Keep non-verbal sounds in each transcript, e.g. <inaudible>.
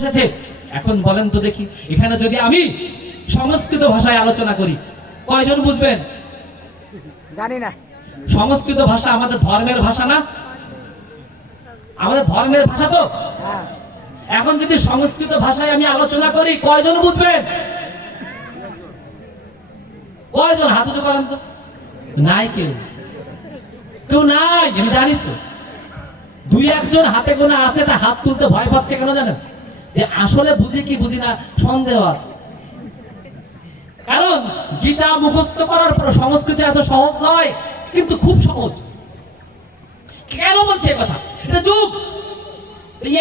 এসেছে এখন বলেন তো দেখি এখানে যদি আমি সংস্কৃত ভাষায় আলোচনা করি কয়জন বুঝবেন? জানি না। সংস্কৃত ভাষা আমাদের ধর্মের ভাষা না? আমাদের ধর্মের ভাষা তো? হ্যাঁ। এখন যদি সংস্কৃত ভাষায় আমি আলোচনা করি কয়জন বুঝবেন? কয়জন? হাত উঁচু করেন তো। নাই কেউ। কেউ নাই? আমি জানি তো। দুই একজন হাতে গোনা আছে তা হাত তুলতে ভয় পাচ্ছে কেন জানেন? যে আসলে বুঝি কি বুঝি না, সন্দেহ আছে। কারণ গীতা মুখস্থ করার পর সংস্কৃত এত সহজ নয়, কিন্তু খুব সহজ। কেন বলছে কথা? এটা যুগ।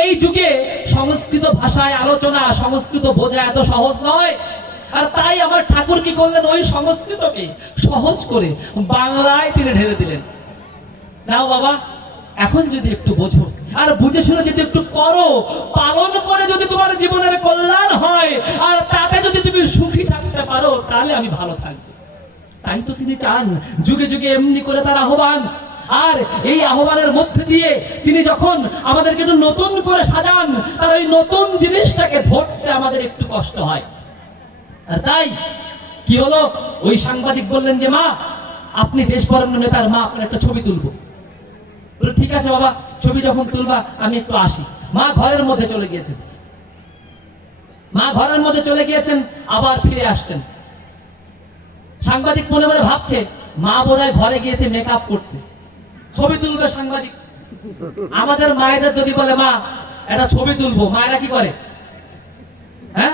এই যুগে সংস্কৃত ভাষায় আলোচনা, সংস্কৃত বোঝা এত সহজ নয়। আর তাই আমার ঠাকুর কি করলেন? ওই সংস্কৃতকে সহজ করে বাংলায় তিনি ঢেলে দিলেন। নাও বাবা। এখন যদি একটু বোঝো, আর বুঝে শুনে যদি একটু করো, পালন করে যদি তোমার জীবনের কল্যাণ হয়, আর তাতে যদি তুমি সুখী থাকতে পারো, তাহলে আমি ভালো থাকব। তাই তো তিনি চান, যুগে যুগে এমনি করে তার আহ্বান। আর এই আহ্বানের মধ্যে দিয়ে তিনি যখন আমাদেরকে একটু নতুন করে সাজান তার ওই নতুন জিনিসটাকে ধরতে আমাদের একটু কষ্ট হয়। আর তাই, কি হলো? ওই সাংবাদিক বললেন যে, মা, আপনি দেশবরণ্য নেতার মা, আপনার একটা ছবি তুলবো। বলে, ঠিক আছে বাবা, ছবি যখন তুলবা, আমি একটু আসি। মা ঘরের মধ্যে চলে গিয়েছেন। মা ঘরের মধ্যে চলে গিয়েছেন, আবার ফিরে আসছেন। সাংবাদিক মনে মনে ভাবছে, মা বোধহয় ঘরে গিয়েছে মেকআপ করতে। ছবি তুলবে সাংবাদিক? আমাদের মায়েদের যদি বলে, মা, একটা ছবি তুলবো। মায়েরা কি করে? হ্যাঁ?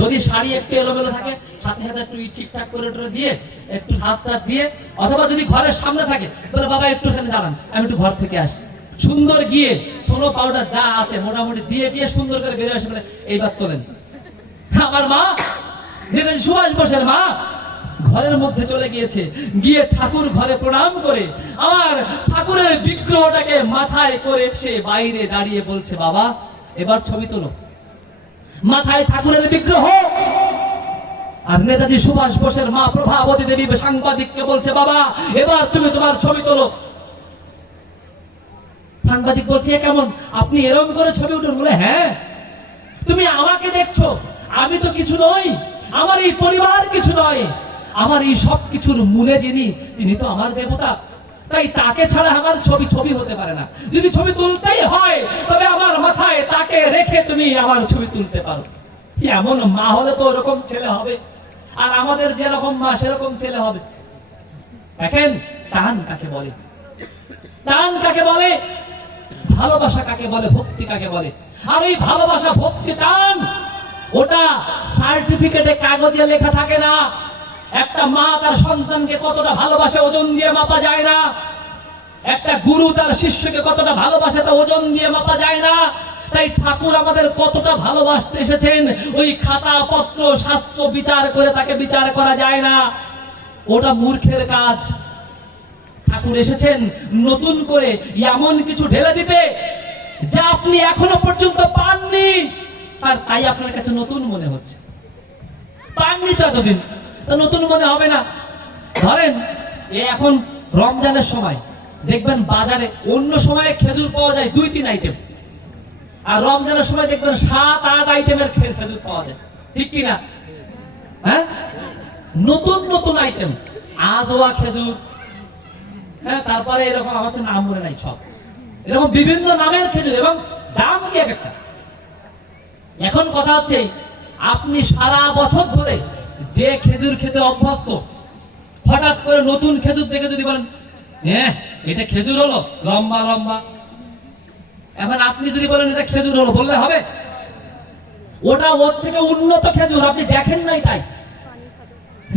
যদি শাড়ি একটু এলোমেলো থাকে, সাথে সাথে একটু ঠিকঠাক করে টরে দিয়ে, একটু হাত টাত দিয়ে, অথবা যদি ঘরের সামনে থাকে, বলে, বাবা, একটুখানি দাঁড়ান, আমি একটু ঘর থেকে আসি। সুন্দর গিয়ে সোনো পাউডার যা আছে, মোটামুটি দিয়ে দিয়ে সুন্দর করে বেরিয়ে আসে, বলে, এইবার তোলেন। আমার মা, নেতাজি সুভাষ বোসের মা, ঘরের মধ্যে চলে গিয়েছে, গিয়ে ঠাকুর ঘরে প্রণাম করে, আমার ঠাকুরের বিগ্রহটাকে মাথায় করে সে বাইরে দাঁড়িয়ে বলছে, বাবা, এবার ছবি তোলো। মাথায় ঠাকুরের বিগ্রহ। আর নেতাজি সুভাষ বোসের মা প্রভাবতী দেবী সাংবাদিককে বলছে, বাবা, এবার তুমি তোমার ছবি তোলো। সাংবাদিক বলছে কেমন? আপনি এরকম করে ছবি উঠুন। বলে হ্যাঁ। তুমি আমাকে দেখছ। আমি তো কিছু নই। আমার এই পরিবার কিছু নয়। আমার এই সব কিছুর মূলে যিনি, তিনি তো আমার দেবতা। তাই তাকে ছাড়া আমার ছবি ছবি হতে পারে না। যদি ছবি তুলতেই হয়, তবে আমার মাথায় তাকে রেখে তুমি আমার ছবি তুলতে পারো। এমন মা হলে তো ওরকম ছেলে হবে। আর আমাদের যেরকম মা, সেরকম ছেলে হবে। দেখেন, টান কাকে বলে? টান কাকে বলে? ভালোবাসা কাকে বলে? ভক্তি কাকে বলে? আর এই ভালোবাসা, ভক্তি, টান, ওটা সার্টিফিকেটে কাগজে লেখা থাকে না। একটা মা তার সন্তানকে কতটা ভালোবাসে ওজন দিয়ে মাপা যায় না। একটা গুরু তার শিষ্যকে কতটা ভালোবাসে তা ওজন দিয়ে মাপা যায় না। তাই ঠাকুর আমাদের কতটা ভালোবাসতে এসেছেন, ওই খাতা পত্র শাস্ত্র বিচার করে তাকে বিচার করা যায় না। ওটা মূর্খের কাজ। ঠাকুর এসেছেন নতুন করে এমন কিছু ঢেলে দিতে যা আপনি এখনও পর্যন্ত পাননি। আর তাই আপনার কাছে নতুন মনে হচ্ছে। পাননি তো এতদিন। নতুন মনে হবে না। ধরেন, এ এখন রমজানের সময়। দেখবেন বাজারে অন্য সময়ে খেজুর পাওয়া যায় দুই, তিন আইটেম আর রমজানের সময় দেখবেন সাত, আট আইটেমের খেজুর পাওয়া যায়। ঠিক কি না হ্যাঁ? নতুন নতুন আইটেম আজওয়া খেজুর। হ্যাঁ তারপরে এরকম হচ্ছে নাম মনে নাই সব। এরকম বিভিন্ন নামের খেজুর এবং দাম কি এক একটা? এখন কথা হচ্ছে, আপনি সারা বছর ধরে যে খেজুর খেতে অভ্যস্ত, হঠাৎ করে নতুন খেজুর দেখে যদি বলেন হ্যাঁ এটা খেজুর হলো? লম্বা লম্বা। এখন আপনি যদি বলেন, এটা খেজুর হলো, বললে হবে? ওটা ওর থেকে উন্নত খেজুর, আপনি দেখেন নাই তাই?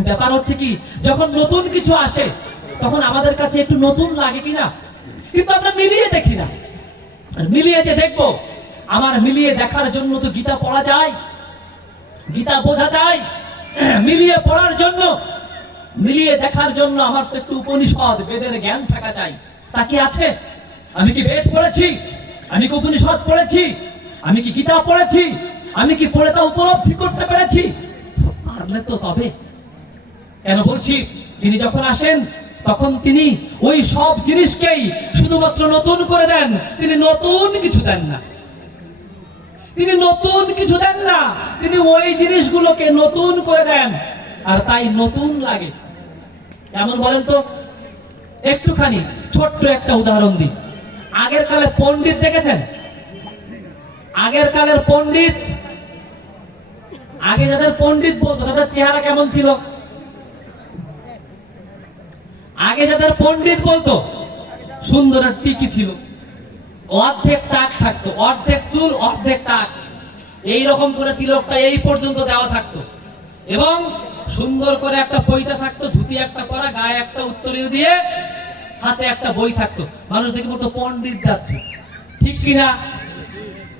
ব্যাপার হচ্ছে কি, যখন নতুন কিছু আসে, তখন আমাদের কাছে একটু নতুন লাগে কিনা? কিন্তু আমরা মিলিয়ে দেখি না। মিলিয়ে যে দেখব, আমার মিলিয়ে দেখার জন্য তো গীতা পড়া যায়, গীতা বোঝা যায়। <clears throat> মিলিয়ে পড়ার জন্য, মিলিয়ে দেখার জন্য আমার তো একটু উপনিষদ, বেদের জ্ঞান থাকা চাই। তা কি আছে? আমি কি বেদ পড়েছি? আমি কি উপনিষদ পড়েছি? আমি কি গীতা পড়েছি? আমি কি পড়ে তা উপলব্ধি করতে পেরেছি? পারলে তো তবে। কেন বলছি? তিনি যখন আসেন, তখন তিনি ওই সব জিনিসকেই শুধুমাত্র নতুন করে দেন। তিনি নতুন কিছু দেন না। তিনি নতুন কিছু দেন না। তিনি ওই জিনিসগুলোকে নতুন করে দেন। আর তাই নতুন লাগে। কেমন বলেন তো? একটুখানি, ছোট্ট একটা উদাহরণ দিই। আগের কালে পণ্ডিত দেখেছেন? আগের কালের পণ্ডিত, আগে যাদের পণ্ডিত বলতো, তাদের চেহারা কেমন ছিল? আগে যাদের পণ্ডিত বলতো সুন্দর টিকি ছিল। অর্ধেক টাক থাকতো, অর্ধেক চুল, অর্ধেক টাক। এই রকম করে তিলকটা এই পর্যন্ত দেওয়া থাকতো। এবং সুন্দর করে একটা পৈতা থাকতো, ধুতি একটা পরা, গায়ে একটা উত্তরীয় দিয়ে হাতে একটা বই থাকতো। মানুষ দেখে বলতো, পণ্ডিত যাচ্ছে। ঠিক কিনা?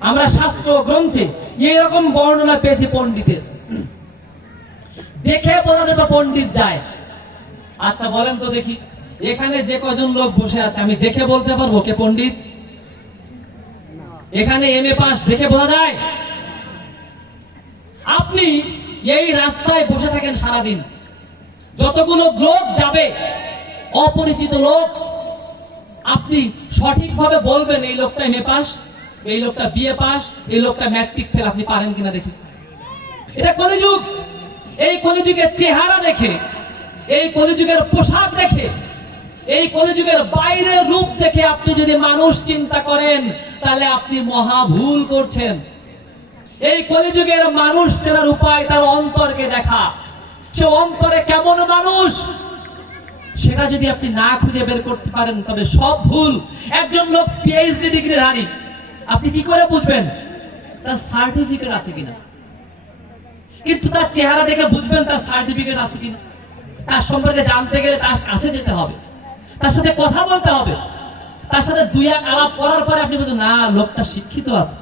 আমরা শাস্ত্র গ্রন্থে এইরকম বর্ণনা পেয়েছি পণ্ডিতের। দেখে বোঝা যেত পণ্ডিত যায়। আচ্ছা বলেন তো দেখি, এখানে যে কজন লোক বসে আছে, আমি দেখে বলতে পারব কে পণ্ডিত? এখানে এম এ পাস দেখে বোঝা যায়। আপনি এই রাস্তায় বসে থাকেন সারাদিন। যতগুলো লোক যাবে, অপরিচিত লোক, আপনি সঠিকভাবে বলবেন এই লোকটা এম এ পাস এই লোকটা বিএ পাস এই লোকটা ম্যাট্রিক ফেল আপনি পারেন কিনা দেখি। এটা কলিযুগ। এই কলিযুগের চেহারা দেখে, এই কলিযুগের পোশাক দেখে এই কলিযুগের বাইরের রূপ দেখে আপনি যদি মানুষ চিন্তা করেন, তাহলে আপনি মহা ভুল করছেন। এই কলিযুগের মানুষ চেনার উপায় তার অন্তরকে দেখা। সে অন্তরে কেমন মানুষ? সেটা যদি আপনি না খুঁজে বের করতে পারেন, তবে সব ভুল। একজন লোক পিএইচডি ডিগ্রি হারি আপনি কি করে বুঝবেন? তার সার্টিফিকেট আছে কিনা? কিন্তু তার চেহারা দেখে বুঝবেন তার সার্টিফিকেট আছে কিনা? তার সম্পর্কে জানতে গেলে তার কাছে যেতে হবে। তার সাথে কথা বলতে হবে। তার সাথে দুই এক আলাপ করার পরে আপনি বলছেন না, লোকটা শিক্ষিত আছে।